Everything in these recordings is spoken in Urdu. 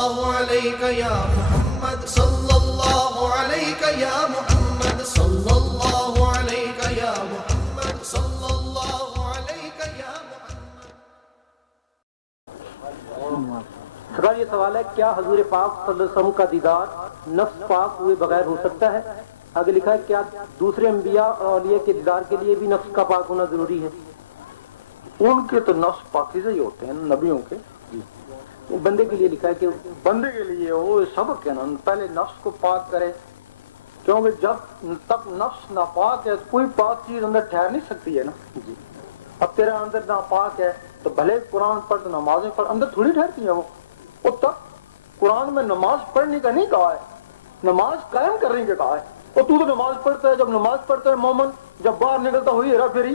اللہ علیک یا محمد صلی اللہ علیک یا محمد صلی اللہ علیک یا محمد صلی اللہ علیک یا محمد. سر یہ سوال ہے کیا حضور پاک صلی اللہ علیہ وسلم کا دیدار نفس پاک ہوئے بغیر ہو سکتا ہے؟ آگے لکھا ہے کیا دوسرے انبیاء اور اولیاء کے دیدار کے لیے بھی نفس کا پاک ہونا ضروری ہے؟ ان کے تو نفس پاکیزہ ہی ہوتے ہیں نبیوں کے. بندے کے لیے لکھا ہے کہ بندے کے لیے وہ سبق ہے نا، پہلے نفس کو پاک کرے، کیونکہ جب تک نفس ناپاک ہے کوئی پاک چیز اندر ٹھہر نہیں سکتی ہے نا. اب تیرا اندر ناپاک ہے تو بھلے قرآن پڑھ تو نمازیں پڑھ، اندر تھوڑی ٹھہرتی ہیں وہ تک قرآن میں نماز پڑھنے کا نہیں کہا ہے، نماز قائم کرنے کا کہا ہے. اور تو نماز پڑھتا ہے، جب نماز پڑھتا ہے مومن جب باہر نکلتا ہوئی ہیرا پھیری،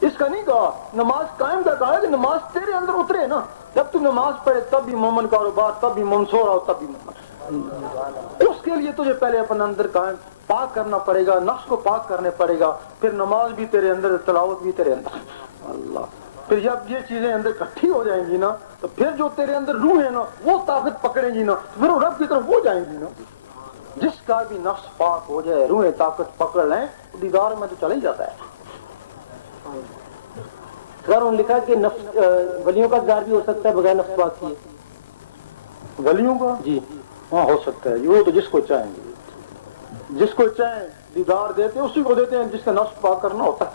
اس کا نہیں کہا. نماز قائم کا کہا ہے کہ نماز تیرے اندر اترے نا. جب تو نماز پڑھے تب بھی مومن کاروبار، تب بھی مومن سو رہا ہو، تب بھی مومن. اس کے لیے تجھے پہلے اپنے اندر قائم پاک کرنا پڑے گا، نفس کو پاک کرنے پڑے گا، پھر نماز بھی تیرے اندر، تلاوت بھی تیرے اندر. اللہ پھر جب یہ چیزیں اندر اکٹھی ہو جائیں گی نا تو پھر جو تیرے اندر روح ہے نا وہ طاقت پکڑیں گی نا، پھر وہ رب کی طرف ہو جائیں گی نا. جس کا بھی نفس پاک ہو جائے، روحیں طاقت پکڑ لیں، دیدار میں تو چلا ہی جاتا ہے. سر انہوں نے لکھا کہ نفس ولیوں کا دیدار بھی ہو سکتا ہے بغیر نفس پاک کیے؟ ولیوں کا جی ہاں ہو سکتا ہے، وہ تو جس کو چاہیں گے، جس کو چاہیں دیدار دیتے اسی کو دیتے ہیں جس کا نفس پاک کرنا ہوتا ہے.